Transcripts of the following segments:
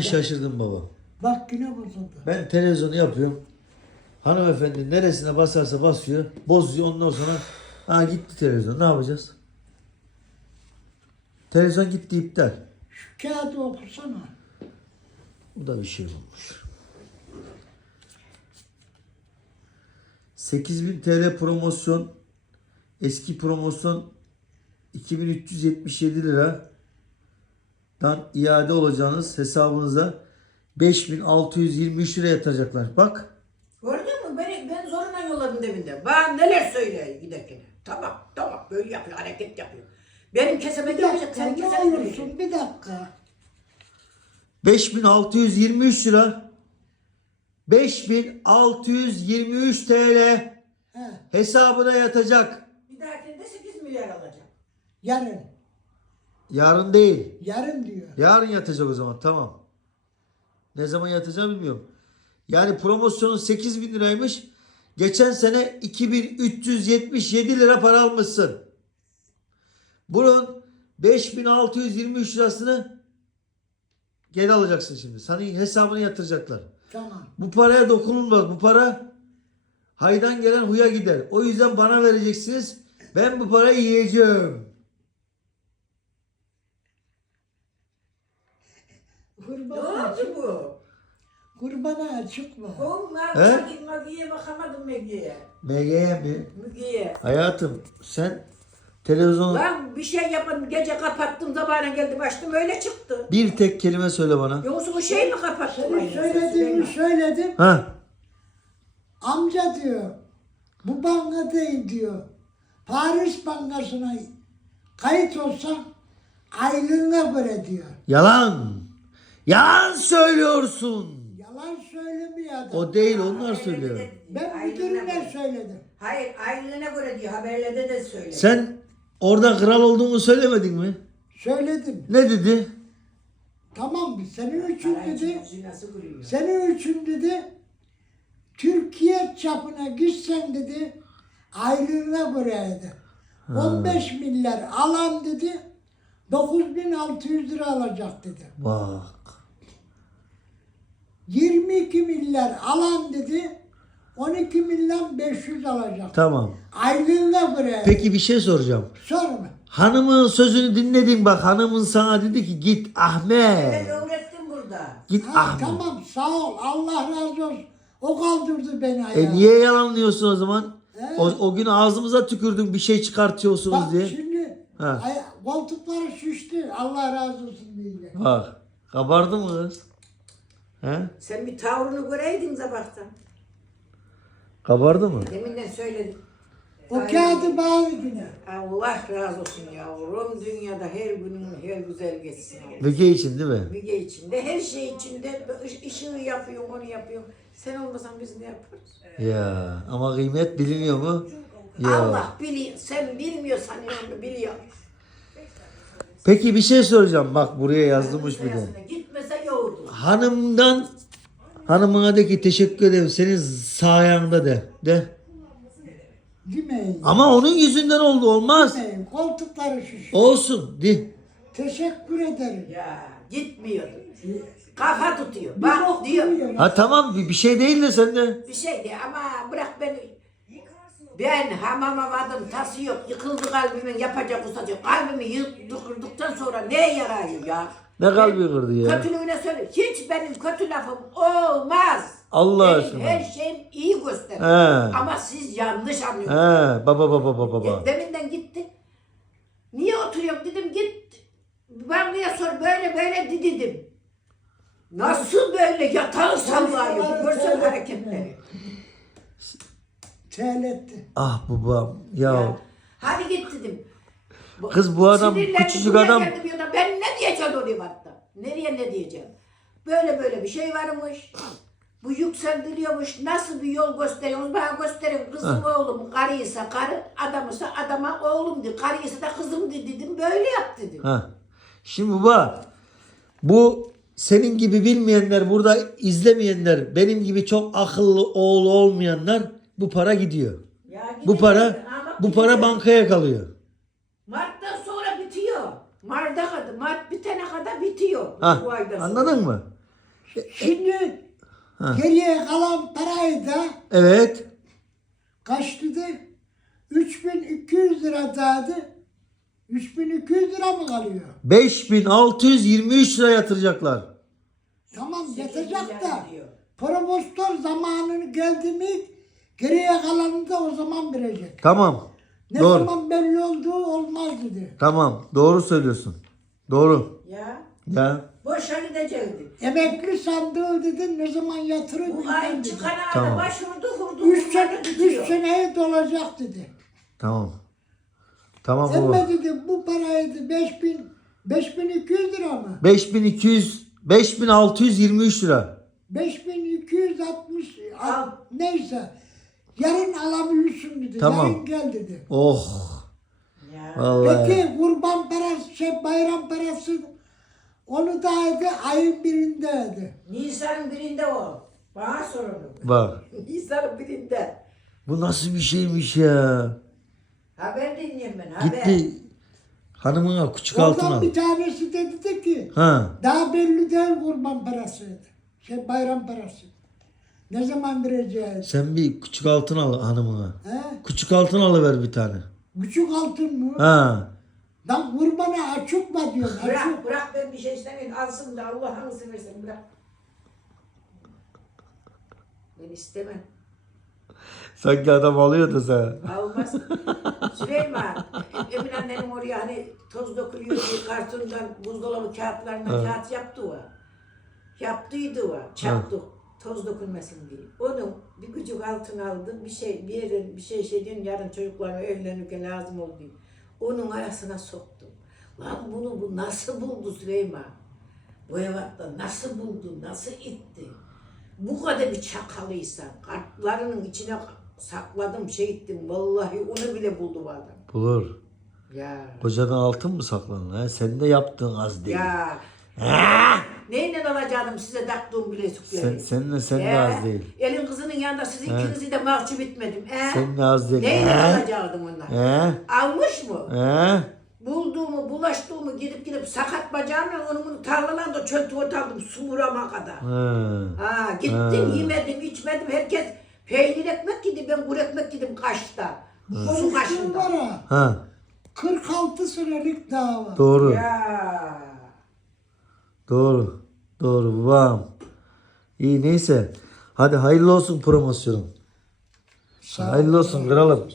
Şaşırdım baba. Bak yine bozuldu. Ben televizyonu yapıyorum. Hanımefendi neresine basarsa basıyor. Bozuyor ondan sonra. Ha gitti televizyon. Ne yapacağız? Televizyon gitti iptal. Şu kağıdı okusana. Bu da bir şey olmuş. 8000 TL promosyon eski promosyon 2377 liradan iade olacağınız hesabınıza 5623 lira yatıracaklar. Bak Gördün mü? Beni, ben zoruna yolladım deminden. Bana neler söylüyor giderken. Tamam tamam böyle yapıyor hareket yapıyor. Benim keseme Bir gelecek dakika senin ne kesene gelecek. olursun bir dakika. 5623 lira 5623 TL He, hesabına yatacak. Bir dahakinde 8 milyar alacağım. yarın. Yarın değil. Yarın diyor. Yarın yatacak o zaman tamam. Ne zaman yatacağını bilmiyorum. Yani promosyonun 8 bin liraymış. Geçen sene 2377 lira para almışsın. Bunun 5623 lirasını geri alacaksın şimdi. Senin hesabına yatıracaklar. Tamam. Bu paraya dokunulmaz. Bu para haydan gelen huya gider. O yüzden bana vereceksiniz. Ben bu parayı yiyeceğim. Ne Kurbana, oldu bu? kurbana çıkma. Onlar He? Magi- Magi'ye bakamadım Magi'ye. MG'ye mi? Müge'ye. Hayatım sen televizyonu Lan bir şey yapın gece kapattım sabahına geldim açtım öyle çıktı. bir tek kelime söyle bana. Yoksa bu şey mi kapattı? Senin söylediğimi söyledim. Ha? Amca diyor. Bu banka değil diyor. Paris Bankası'na kayıt olsan aylığına göre diyor. Yalan. Yalan söylüyorsun. Yalan söylemiyor adam. O değil onlar söylüyor. ben müdürüne söyledim. Hayır aylığına göre diyor haberlerde de söyle. Sen orada kral olduğunu söylemedin mi? Söyledim. Ne dedi? Tamam? Senin için dedi. Nasıl kuruyor? Senin için dedi. Türkiye çapına gitsen dedi. Aylığına göre dedi. 15 milyar alan dedi. 9600 lira alacak dedi. Bak. 22 milyar alan dedi. 12 milyon 500 alacak. Tamam. Aylığına göre. Peki bir şey soracağım. Sorma. Hanımın sözünü dinledin bak. Hanımın sana dedi ki git Ben Ahmet. öğrettim burada. Git Ha, Ahmet. tamam sağ ol. Allah razı olsun. O kaldırdı beni ayağa. E niye yalanlıyorsun o zaman? O, o gün ağzımıza tükürdün bir şey çıkartıyorsunuz Bak diye. şimdi Ha. ay, koltukları şişti. Allah razı olsun diye. Bak. Kabardı mı kız? He? Sen bir tavrını göreydin sabahtan. Kabardı mı? Deminden söyledim. O kağıdı bağlı yine. Allah razı olsun yavrum. Dünyada her günün her güzel geçsin. Müge için değil mi? Müge içinde, her şey içinde ış- ışığı yapıyorum, onu yapıyorum. Sen olmasan biz ne yaparız? Ya ama kıymet biliniyor mu? Ya. Allah biliyor, sen bilmiyorsan onu biliyor. Peki bir şey soracağım. Bak buraya yazılmış bir de. Yoğurdu. Hanımdan hanımına de ki teşekkür ederim senin sayende de. De. Demeyin. Ama onun yüzünden oldu olmaz. Demeyin. Koltukları şişti. Olsun. De. Teşekkür ederim. Ya gitmiyordu. Kafa tutuyor. Bir Bak diyor. Ha tamam bir bir şey değil de sen de. Bir şey de ama bırak beni. Ben hamama vardım, tası yok, yıkıldı kalbimin yapacak ustacı. Kalbimi yıktıktan sonra ne yarıyor ya? Ne kalbi kırdı ya? Kötülüğüne söyle. Hiç benim kötü lafım olmaz. Allah Benim aşkına. Her şeyim iyi gösterir. He. Ama siz yanlış anlıyorsunuz. He baba baba baba baba. Deminden gitti. Niye oturuyorum dedim git. Ben niye sor böyle böyle di- dedim. Nasıl böyle yatağı sallıyor görsen hareketleri. Tehletti. Ah babam ya. Ya, Hadi git Kız bu adam, Sinirlendi, küçücük buraya adam. diyor da Ben ne diyeceğim oraya baktım. Nereye ne diyeceğim. Böyle böyle bir şey varmış. Bu yükseldiriyormuş. Nasıl bir yol gösteriyorsunuz? Bana gösterin. Kızım oğlum. Karıysa karı, adamısa adama oğlum de. Karıysa da kızım de dedim. Böyle yap dedim. Ha. Şimdi baba bu senin gibi bilmeyenler burada izlemeyenler benim gibi çok akıllı oğlu olmayanlar bu para gidiyor. Ya Bu gidin para. Ama bu para bankaya kalıyor. Mart'tan sonra bitiyor. Mart'a kadar, Mart bitene kadar bitiyor. Ha, bu aydan sonra. anladın mı? Şimdi Ha. geriye kalan parayı da Evet. kaç dedi? 3200 lira dağıdı. 3200 lira mı kalıyor? 5623 lira yatıracaklar. Tamam yatacak da diyor. promostor zamanını geldi mi geriye kalanını da o zaman verecek. Tamam. Ne Doğru. zaman belli olduğu olmaz dedi. Tamam. Doğru söylüyorsun. Doğru. Ya Ya. boşa gidecekti. Emekli sandığı dedi ne zaman yatırır Bu bilmem ay dedi. çıkan ayda Tamam. başvurdu kurdu. Üç, sene, üç seneye dolacak dedi. Tamam. Tamam Ama baba. dedi bu parayı da 5000 5200 lira mı? 5200 5623 lira. 5260 Al. neyse. Yarın alabilirsin dedi. Tamam. Yarın gel dedi. Oh. Ya. Vallahi. Peki kurban parası, şey bayram parası onu da dedi ayın birinde dedi. Nisan'ın birinde o. Bana sorun. Bak. Nisan'ın birinde. Bu nasıl bir şeymiş ya? Haber dinliyorum ben haber. Gitti. Hanımına küçük altın Oradan al. bir tanesi dedi de ki Ha. daha belli değil kurban parası dedi. Şey bayram parası. Ne zaman vereceğiz? Sen bir küçük altın al hanımına. He? Küçük altın alıver bir tane. Küçük altın mı? Ha. Lan kurbana açık mı diyorum? Açık. Bırak bırak ben bir şey istemiyorum. Alsın da Allah'ını seversen bırak. Ben istemem. Sanki adam alıyordu sen. Almaz. Süleyman, Emin annenin oraya hani toz dökülüyor diye kartondan buzdolabı kağıtlarından kağıt yaptı o. Yaptıydı o. Çaktık. Toz dökülmesin diye. Onu bir küçük altın aldım. Bir şey bir yerin bir şey şey diyorum yarın çocuklarına evlenirken lazım oldu diye. Onun arasına soktum. Lan bunu bu nasıl buldu Süleyman? Bu evatta nasıl buldu? Nasıl itti? Bu kadar bir çakalıysan kartlarının içine sakladım şey ettim. Vallahi onu bile buldu bu adam. Bulur. Ya. Kocadan altın mı saklanır? He? Sen de yaptın az değil. Ya. Neyle alacağım size taktığım bilezikleri? Sen, seninle sen de He? az değil. Elin kızının yanında siz ikinizi de mahcup etmedim. He? Sen de az değil. Neyle He? alacaktım onlar? He? Almış mı? He? Bulduğumu, bulaştığımı gidip gidip sakat bacağımla onu bunu tarlalarda çöl tuvat aldım sumurama kadar. He. Ha, gittim Ha. yemedim içmedim herkes peynir ekmek yedi ben kuru ekmek yedim kaçta. Su Konuştuğum kaşında. var ha. Ha. 46 senelik dava. Doğru. Ya. Doğru. Doğru babam. İyi neyse. Hadi hayırlı olsun promosyonun. Hayırlı olsun kralım.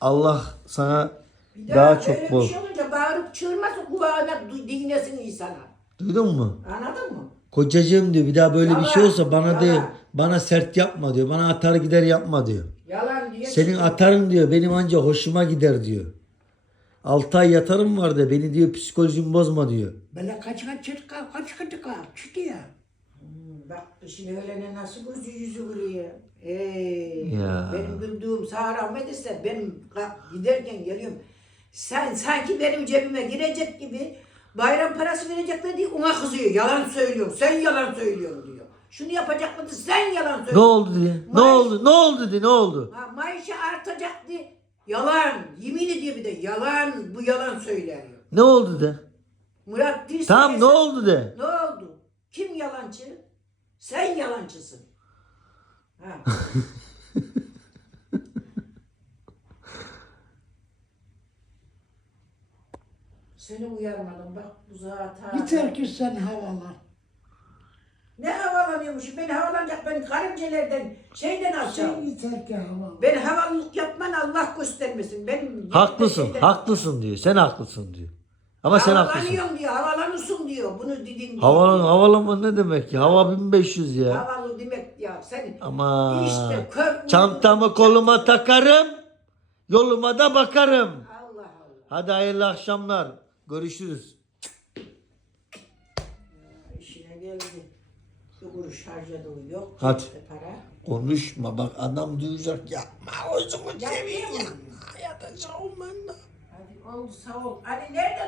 Allah sana Bir daha böyle çok bir bol. şey olunca bağırıp çığırmasın kulağına du- insana. Duydun mu? Anladın mı? Kocacığım diyor bir daha böyle bir şey Yalan, olsa bana yalan. de bana sert yapma diyor. Bana atar gider yapma diyor. Yalan diye. Senin atarın diyor benim anca hoşuma gider diyor. 6 ay yatarım var da beni diyor psikolojimi bozma diyor. Böyle kaç kaç kaç kaç kaç çıktı ya. Hmm, Bak şimdi öyle ne nasıl gözü yüzü gülüyor. Ey, Ya. Benim güldüğüm sağ rahmet ise ben kalk- giderken geliyorum. Sen sanki benim cebime girecek gibi bayram parası verecekler diye ona kızıyor. Yalan söylüyor. Sen yalan söylüyorsun diyor. Şunu yapacaklardı sen yalan söylüyorsun. Ne oldu diye. Ne Maaş- oldu? Ne oldu diye. Ne oldu? Ha, maaşı artacaktı. Yalan. Yemin ediyor bir de yalan. Bu yalan söylüyor. Ne oldu de. Murat Diz Tamam ne oldu de. Ne oldu? Kim yalancı? Sen yalancısın. Ha. Seni uyarmadım bak bu zaten. Yeter ki sen havalan. Ne havalanıyormuşum? Beni havalanacak ben karıncalardan şeyden Sen alacağım. yeter ki havalan. Ben havalılık yapman Allah göstermesin. Benim Haklısın. şeyden- Haklısın diyor. Sen haklısın diyor. Ama sen haklısın. Havalanıyorum diyor, havalanırsın diyor. Bunu dedin diyor. Havalan, havalama ne demek ya? Hava 1500 ya. Havalı demek ya. Sen Ama İşte kör- çantamı koluma takarım. Yoluma da bakarım. Allah Allah. Hadi hayırlı akşamlar. Görüşürüz. İşine geldi. Kuruş harcadığı yok. Hadi. Para. Konuşma bak adam duyacak yapma. Özümü Yapmayayım mı? Yatacağım ben de. Hadi oldu sağ ol. Hani nerede